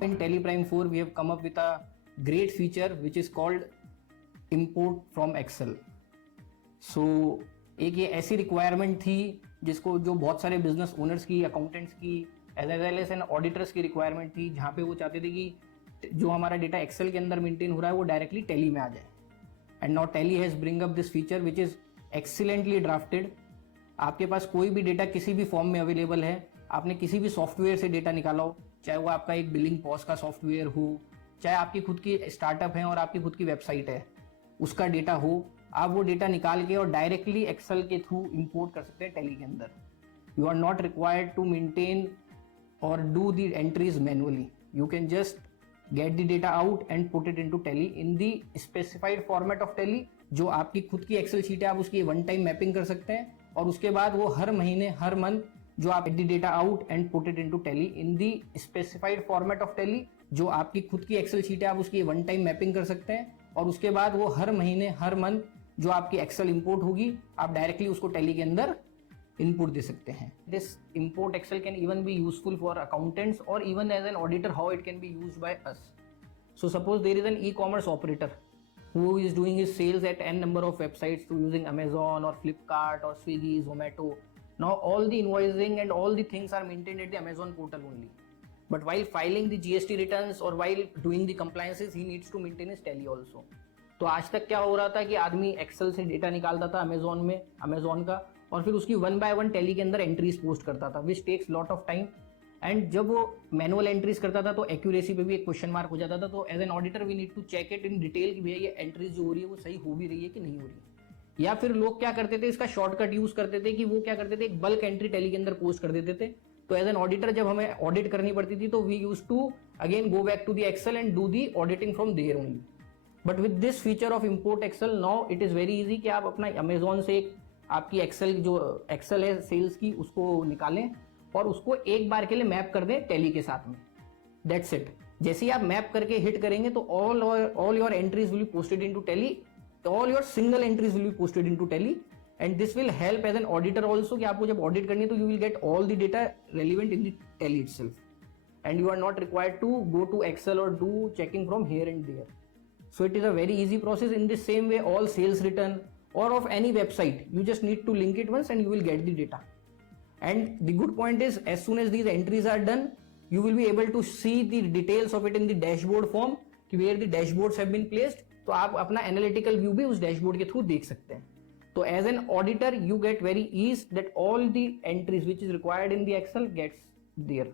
In Teleprime 4, we have come up with a great feature which is called import from Excel. So एक ये ऐसी requirement थी जिसको जो बहुत सारे बिजनेस ओनर्स की, अकाउंटेंट्स की, as well as an auditors की रिक्वायरमेंट थी, जहाँ पे वो चाहते थे कि जो हमारा डेटा एक्सेल के अंदर मेंटेन हो रहा है वो डायरेक्टली टैली में आ जाए. And now tally has bring up this feature which is excellently drafted. आपके पास कोई भी डेटा किसी भी फॉर्म में अवेलेबल है, आपने किसी भी सॉफ्टवेयर से डेटा निकाला हो, चाहे वो आपका एक बिलिंग पॉज का सॉफ्टवेयर हो, चाहे आपकी खुद की स्टार्टअप है और आपकी खुद की वेबसाइट है, उसका डेटा हो, आप वो डेटा निकाल के और डायरेक्टली एक्सेल के थ्रू इंपोर्ट कर सकते हैं टैली के अंदर. You are not required to maintain और do the entries manually. You can just get the data out and put it into Tally in the specified format of Tally. जो आपकी खुद की एक्सेल शीट है, आप उसकी वन टाइम मैपिंग कर सकते हैं और उसके बाद वो हर महीने, हर मंथ जो आप the data out and put it into Tally in the specified format of Tally. जो आपकी खुद की एक्सेल शीट है, आप उसकी वन टाइम मैपिंग कर सकते हैं और उसके बाद वो हर महीने, हर मंथ जो आपकी एक्सेल इंपोर्ट होगी, आप डायरेक्टली उसको टैली के अंदर इनपुट दे सकते हैं. This import excel can even be useful for accountants और even as an auditor, how it can be used by us. So suppose there is an e-commerce operator who is doing his sales at n number of websites through using Amazon or Flipkart or Swiggy, Zomato. Now all the invoicing and all the things are maintained at the Amazon portal only. But while filing the GST returns or while doing the compliances, he needs to maintain his tally also. तो आज तक क्या हो रहा था कि आदमी Excel से डेटा निकालता था अमेजोन का, और फिर उसकी वन बाय वन टैली के अंदर एंट्रीज पोस्ट करता था, which takes lot of time. And जब वो मैनुअल एंट्रीज करता था तो एक्यूरेसी पे भी एक क्वेश्चन मार्क हो जाता था. तो as an auditor we need to check it in detail कि भैया ये एंट्रीज जो हो रही है वो सही हो भी रही है कि नहीं हो रही है. या फिर लोग क्या करते थे, इसका शॉर्टकट यूज करते थे कि वो क्या करते थे, एक बल्क एंट्री टैली के अंदर पोस्ट कर देते थे. तो एज एन ऑडिटर जब हमें ऑडिट करनी पड़ती थी तो we use to again go back to the Excel and do the auditing from there only. But with this feature of import Excel now it is very easy कि आप अपना Amazon से आपकी एक्सेल जो एक्सेल है sales की, उसको निकालें और उसको एक बार के लिए मैप कर दें टैली के साथ में. That's it. जैसे ही आप मैप करके हिट करेंगे तो all your entries will be posted into Tally, all your single entries will be posted into Tally. And this will help as an auditor also कि आपको जब ऑडिट करनी है तो you will get all the data relevant in the Tally itself and you are not required to go to Excel और do checking from here and there. So it is a very easy process. In this same way, all sales return or of any website, you just need to link it once and you will get the data. And the good point is, as soon as these entries are done, you will be able to see the details of it in the dashboard form, where the dashboards have been placed. तो आप अपना analytical view भी उस dashboard के through देख सकते हैं. तो as an auditor, you get very ease that all the entries which is required in the Excel gets there.